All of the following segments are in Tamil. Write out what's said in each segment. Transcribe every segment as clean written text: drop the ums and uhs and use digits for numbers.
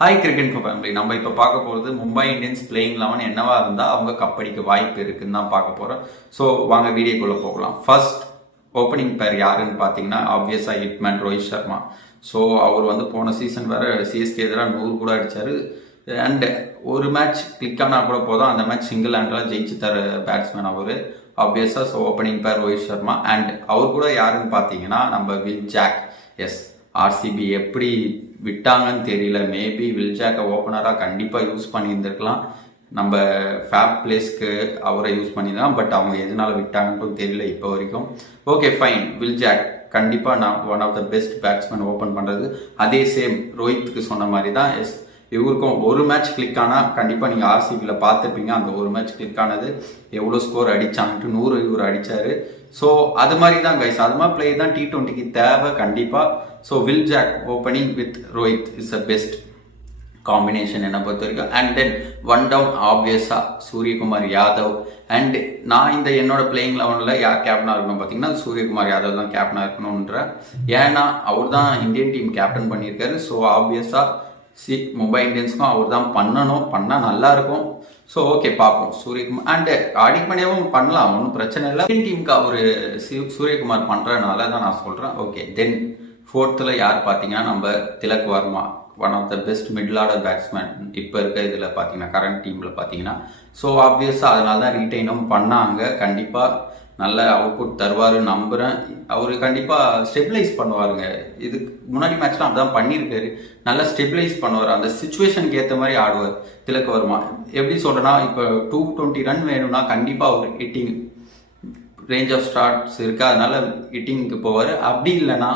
Hi cricket family. நம்ம இப்போ பார்க்க போகிறது மும்பை இந்தியன்ஸ் பிளேயிங் 11 என்னவா இருந்தால் அவங்க கப்படிக்க வாய்ப்பு இருக்குன்னு தான் பார்க்க போகிறோம். ஸோ வாங்க வீடியோக்குள்ளே போகலாம். ஃபர்ஸ்ட் ஓப்பனிங் பேர் யாருன்னு பார்த்தீங்கன்னா ஆப்வியஸாக ஹிட்மேன் ரோஹித் சர்மா. ஸோ அவர் வந்து போன சீசன் வேறு சிஎஸ்கே எதிராக 100 கூட அடித்தார். அண்ட் ஒரு மேட்ச் கிளிக் ஆனால் கூட போதும், அந்த மேட்ச் சிங்கிள் ஹேண்டில் ஜெயிச்சு தர பேட்ஸ்மேன் அவர் ஆப்வியஸாக. ஸோ ஓப்பனிங் பேர் ரோஹித் சர்மா. அண்ட் அவர் கூட யாருன்னு பார்த்தீங்கன்னா நம்ம வில் ஜாக். எஸ், ஆர்சிபி எப்படி விட்டாங்கன்னு தெரியல. மேபி வில்ஜாக்கை ஓப்பனராக கண்டிப்பாக யூஸ் பண்ணியிருந்துருக்கலாம். நம்ம ஃபேப் பிளேஸ்க்கு அவரை யூஸ் பண்ணியிருந்தான். பட் அவங்க எதனால விட்டாங்கன்னு தெரியல இப்போ வரைக்கும். ஓகே ஃபைன், வில்ஜாக் கண்டிப்பாக நான் one of the best batsman open பண்ணுறது. அதே சேம் ரோஹித்துக்கு சொன்ன மாதிரி தான். எஸ், இவருக்கும் ஒரு மேட்ச் கிளிக் ஆனால் கண்டிப்பாக நீங்கள் ஆர்சிபியில் பார்த்துருப்பீங்க. அந்த ஒரு மேட்ச் கிளிக் ஆனது எவ்வளோ ஸ்கோர் அடித்தாங்கன்ட்டு 100 இவர் அடித்தார். ஸோ அது மாதிரி தான் கைஸ், அது மாதிரி பிளே தான் T20க்கு தேவை கண்டிப்பாக. So Will Jack opening with Rohit is the best combination என்னை பொறுத்த வரைக்கும். அண்ட் தென் ஒன் டவுன் ஆப்வியஸாக சூரியகுமார் யாதவ். அண்ட் நான் இந்த என்னோட பிளேயிங் 11ல் யார் கேப்டனாக இருக்கணும் பார்த்தீங்கன்னா சூரியகுமார் யாதவ் தான் கேப்டனாக இருக்கணுன்ற. ஏன்னா அவர் தான் இந்தியன் டீம் கேப்டன் பண்ணியிருக்காரு. ஸோ ஆப்வியஸாக மும்பை இந்தியன்ஸ்க்கும் அவர் தான் பண்ணால் நல்லா இருக்கும். ஸோ ஓகே பார்ப்போம். சூரியகுமார் அண்ட் ஹார்திக் பாண்டியாவும் பண்ணலாம், ஒன்றும் பிரச்சனை இல்லை. இந்தியன் டீமுக்கு அவர் சூரியகுமார் பண்ணுறதுனால தான் நான் சொல்கிறேன். ஓகே, தென் ஃபோர்த்தில் யார் பார்த்தீங்கன்னா நம்ம Tilak Varma, one of the best middle order batsman இப்போ இருக்க இதில் பார்த்தீங்கன்னா கரண்ட் டீமில் பார்த்தீங்கன்னா. ஸோ ஆப்வியஸாக அதனால தான் ரீட்டைனும் பண்ணாங்க. கண்டிப்பாக நல்ல அவுட்புட் தருவார் நம்புகிறேன். அவர் கண்டிப்பாக ஸ்டெபிலைஸ் பண்ணுவாருங்க. இதுக்கு முன்னாடி மேட்ச்லாம் அப்படி தான் பண்ணியிருக்காரு. நல்லா ஸ்டெபிலைஸ் பண்ணுவார், அந்த சுச்சுவேஷனுக்கு ஏற்ற மாதிரி ஆடுவார் திலக் வர்மா. எப்படி சொல்கிறேன்னா, இப்போ 220 ரன் வேணும்னா கண்டிப்பாக அவர் ஹிட்டிங் ரேஞ்ச் ஆஃப் ஸ்டார்ட்ஸ் இருக்குது, அதனால ஹிட்டிங்க்கு போவார். அப்படி இல்லைன்னா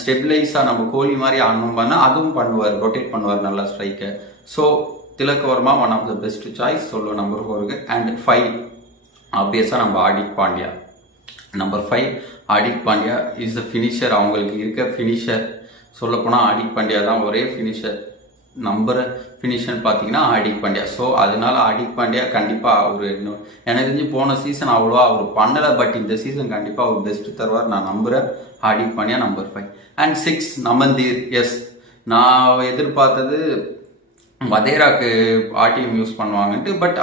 ஸ்டெபிலைஸாக நம்ம கோலி மாதிரி ஆடணும் பண்ணால் அதுவும் பண்ணுவார், ரொட்டேட் பண்ணுவார் நல்லா ஸ்ட்ரைக்கை. So Tilak Varma one of the best choice சொல்லுவோம் நம்பர் 4க்கு. அண்ட் 5 ஆப்வியஸாக நம்ம Hardik Pandya. Number 5 Hardik Pandya is the finisher. அவங்களுக்கு இருக்க ஃபினிஷர் சொல்லப்போனால் ஹார்திக் பாண்டியா தான் ஒரே ஃபினிஷர். நம்பர் ஃபினிஷர் பார்த்தீங்கன்னா ஹார்திக் பாண்டியா. ஸோ அதனால ஹார்திக் பாண்டியா கண்டிப்பாக அவர் இன்னும் எனக்கு தெரிஞ்சு போன சீசன் அவ்வளோவா அவர் பண்ணலை. பட் இந்த சீசன் கண்டிப்பாக அவர் பெஸ்ட் தருவார் நான் நம்புகிறேன். Hardik Pandya number 5. And 6 Naman Dhir. Yes, நான் எதிர்பார்த்தது வதேராக்கு ஆர்டிஎம் யூஸ் பண்ணுவாங்கன்ட்டு. பட்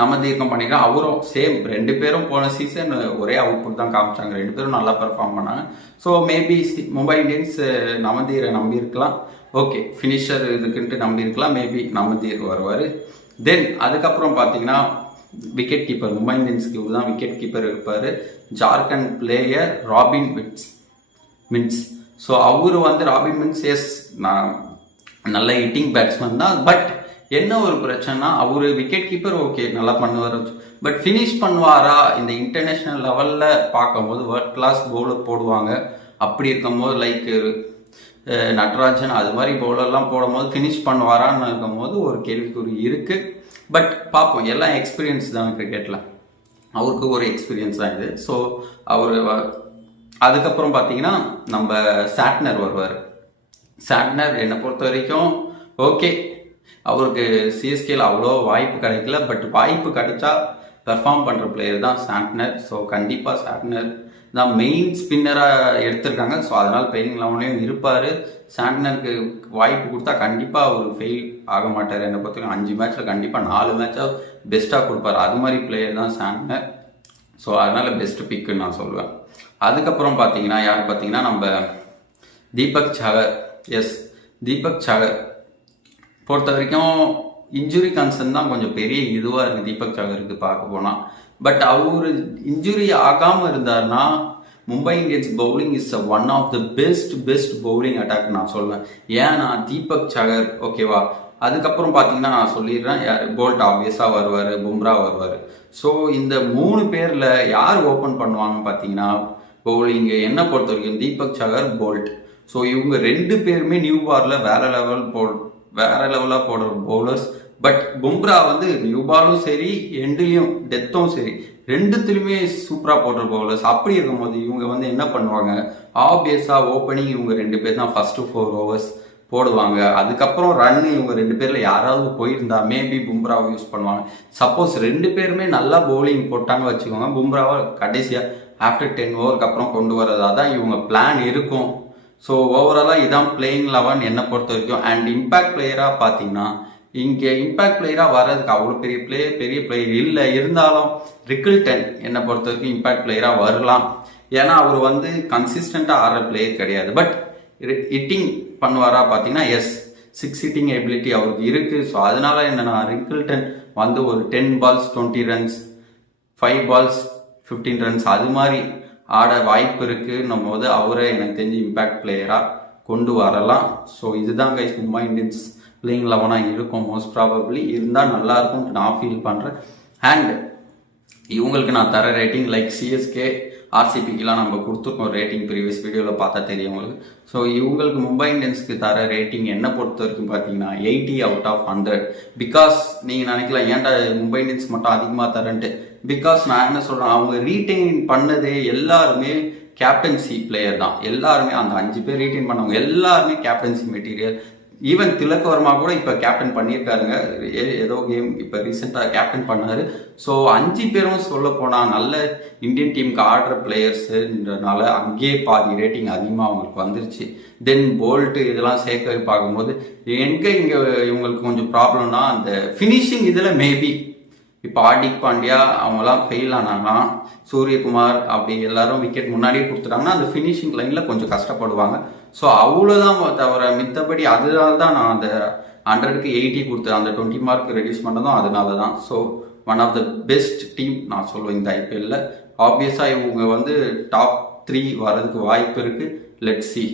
நமந்தீர்க்கம் பண்ணிக்கலாம். அவரும் சேம், 2 பேரும் போன சீசன் ஒரே அவுட்புட் தான் காமிச்சாங்க. 2 பேரும் நல்லா பெர்ஃபார்ம் பண்ணாங்க. ஸோ மேபி மும்பை இந்தியன்ஸ் நமந்தீரை நம்பியிருக்கலாம். ஓகே, ஃபினிஷர் இதுக்குன்ட்டு நம்பியிருக்கலாம். மேபி நமந்தீர் வருவார். தென் அதுக்கப்புறம் பார்த்தீங்கன்னா விக்கெட் கீப்பர். மும்பை இந்தியன்ஸ்க்கு இவர் தான் விக்கெட் கீப்பர் இருப்பார். ஜார்க்கண்ட் பிளேயர் ராபின் மின்ஸ். ஸோ அவர் வந்து ராபின் மின்ஸ், எஸ், நான் நல்ல ஹிட்டிங் பேட்ஸ்மேன் தான். பட் என்ன ஒரு பிரச்சனைனா அவர் விக்கெட் கீப்பர் ஓகே நல்லா பண்ணுவார். பட் ஃபினிஷ் பண்ணுவாரா? இந்த இன்டர்நேஷ்னல் லெவலில் பார்க்கும்போது வேர்ல்ட் கிளாஸ் பவுலர் போடுவாங்க. அப்படி இருக்கும்போது லைக் நட்ராஜன் அது மாதிரி பவுலர்லாம் போடும்போது ஃபினிஷ் பண்ணுவாரான்னு இருக்கும்போது ஒரு கேள்விக்குறி இருக்குது. பட் பார்ப்போம், எல்லாம் எக்ஸ்பீரியன்ஸ் தான் கிரிக்கெட்டில். அவருக்கு ஒரு எக்ஸ்பீரியன்ஸ் தான் இது. ஸோ அவர் அதுக்கப்புறம் பார்த்தீங்கன்னா நம்ம சாட்னர் வருவார். சாட்னர் என்னை பொறுத்த வரைக்கும் ஓகே, அவருக்கு சிஎஸ்கேல அவ்வளோ வாய்ப்பு கிடைக்கல. பட் வாய்ப்பு கிடைச்சா பெர்ஃபார்ம் பண்ணுற பிளேயர் தான் சாட்னர். ஸோ கண்டிப்பாக சாட்னர் தான் மெயின் ஸ்பின்னராக எடுத்திருக்காங்க. ஸோ அதனால் பிளேயிங் 11லையும் இருப்பார். சாட்னருக்கு வாய்ப்பு கொடுத்தா கண்டிப்பாக அவர் ஃபெயில் ஆக மாட்டார். என்னை பொறுத்தவரைக்கும் 5 மேட்ச்சில் கண்டிப்பாக 4 மேட்சாக பெஸ்ட்டாக கொடுப்பார். அது மாதிரி பிளேயர் தான் சாட்னர். ஸோ அதனால் பெஸ்ட் பிக்குன்னு நான் சொல்லுவேன். அதுக்கப்புறம் பார்த்தீங்கன்னா யார் பார்த்தீங்கன்னா நம்ம தீபக் சஹர். எஸ், தீபக் சஹர் பொறுத்த வரைக்கும் இன்ஜுரி கன்சர்ன் தான் கொஞ்சம் பெரிய இதுவாக இருக்குது தீபக் சஹருக்கு பார்க்க போனால். பட் அவர் இன்ஜுரி ஆகாமல் இருந்தார்னா Mumbai Indians bowling is one of the best bowling attack நான் சொல்லுவேன். ஏன்னா தீபக் சஹர் ஓகேவா. அதுக்கப்புறம் பார்த்தீங்கன்னா நான் சொல்லிடுறேன், யார் போல்ட் ஆப்வியஸாக வருவார், பும்ரா வருவார். ஸோ இந்த 3 பேரில் யார் ஓப்பன் பண்ணுவாங்கன்னு பார்த்தீங்கன்னா பவுலிங்கு என்னை பொறுத்த வரைக்கும் தீபக் சஹர், போல்ட். ஸோ இவங்க 2 பேருமே நியூ பாலில் வேற லெவலாக போடுற பவுலர்ஸ். பட் பும்ரா வந்து நியூ பாலும் சரி எண்ட்லையும் டெத்தும் சரி ரெண்டுத்துலையுமே சூப்பராக போடுற பவுலர்ஸ். அப்படி இருக்கும்போது இவங்க வந்து என்ன பண்ணுவாங்க, ஆப்வியஸாக ஓப்பனிங் இவங்க 2 பேர் தான் ஃபர்ஸ்ட் 4 ஓவர்ஸ் போடுவாங்க. அதுக்கப்புறம் ரன் இவங்க 2 பேரில் யாராவது போயிருந்தா மேபி பும்ராவை யூஸ் பண்ணுவாங்க. சப்போஸ் 2 பேருமே நல்லா பவுலிங் போட்டாங்க வச்சுக்கோங்க, பும்ராவை கடைசியாக ஆஃப்டர் 10 ஓவருக்கு அப்புறம் கொண்டு வரதா தான் இவங்க பிளான் இருக்கும். ஸோ ஓவராலாக இதான் பிளேயிங் 11 என்னை பொறுத்த வரைக்கும். அண்ட் இம்பேக்ட் பிளேயராக பார்த்தீங்கன்னா இங்கே இம்பேக்ட் பிளேயராக வர்றதுக்கு அவ்வளோ பெரிய பிளேயர் இல்லை. இருந்தாலும் ரிக்கில்டன் என்னை பொறுத்த வரைக்கும் இம்பேக்ட் பிளேயராக வரலாம். ஏன்னா அவர் வந்து கன்சிஸ்டண்ட்டாக ஆடுற பிளேயர் கிடையாது. பட் ஹிட்டிங் பண்ணுவாரா பார்த்தீங்கன்னா எஸ், 6 ஹிட்டிங் எபிலிட்டி அவருக்கு இருக்குது. ஸோ அதனால என்னன்னா ரிக்கில்டன் வந்து ஒரு 10 balls 20 runs, 5 balls 15 runs அது மாதிரி ஆட வாய்ப்பு இருக்குன்னும் போது அவரை எனக்கு தெரிஞ்சு இம்பேக்ட் பிளேயராக கொண்டு வரலாம். ஸோ இதுதான் கைஸ் மும்பை இந்தியன்ஸ் பிளேயிங் 11 இருக்கும். மோஸ்ட் ப்ராபப்ளி இருந்தால் நல்லா இருக்கும் நான் ஃபீல் பண்ணுறேன். அண்ட் இவங்களுக்கு நான் தர ரேட்டிங் லைக் சிஎஸ்கே ஆர்சிபிக்கெலாம் நம்ம கொடுத்துருக்கோம் ரேட்டிங் ப்ரீவியஸ் வீடியோவில் பார்த்தா தெரியும் உங்களுக்கு. ஸோ இவங்களுக்கு மும்பை இந்தியன்ஸ்க்கு தர ரேட்டிங் என்ன பொறுத்த வரைக்கும் பார்த்தீங்கன்னா 80/100. பிகாஸ் நீங்கள் நினைக்கலாம் ஏன்டா மும்பை இந்தியன்ஸ் மட்டும் அதிகமாக தரேன்ட்டு. பிகாஸ் நான் என்ன சொல்கிறேன், அவங்க ரீட்டைன் பண்ணதே எல்லாருமே கேப்டன்சி பிளேயர் தான். எல்லாருமே அந்த 5 பேர் ரீட்டைன் பண்ணவங்க எல்லாருமே captaincy material. Even Tilak Varma கூட இப்போ கேப்டன் பண்ணியிருக்காருங்க, ஏதோ கேம் இப்போ ரீசெண்டாக கேப்டன் பண்ணாரு. ஸோ 5 பேரும் சொல்ல போனால் நல்ல இந்தியன் டீமுக்கு ஆடுற பிளேயர்ஸுன்றனால அங்கேயே பாதி ரேட்டிங் அதிகமாக அவங்களுக்கு வந்துருச்சு. தென் போல்ட்டு இதெல்லாம் சேர்க்க பார்க்கும்போது எங்கே இங்கே இவங்களுக்கு கொஞ்சம் ப்ராப்ளம்னா அந்த ஃபினிஷிங் இதில் மேபி இப்போ ஹார்திக் பாண்டியா அவங்கெல்லாம் ஃபெயில் ஆனாங்கன்னா, சூரியகுமார் அப்படி எல்லாரும் விக்கெட் முன்னாடியே கொடுத்துட்டாங்கன்னா அந்த ஃபினிஷிங் லைனில் கொஞ்சம் கஷ்டப்படுவாங்க. ஸோ அவ்வளோதான் தவிர மித்தபடி அதனால தான் நான் அந்த 100க்கு 80 கொடுத்தேன். அந்த 20 மார்க் ரெடியூஸ் பண்ணதும் அதனால தான். So one of the best team நான் சொல்லுவேன் இந்த ஐபிஎல்ல. ஆப்வியஸாக இவங்க வந்து டாப் 3 வர்றதுக்கு வாய்ப்பு இருக்குது. Let's see.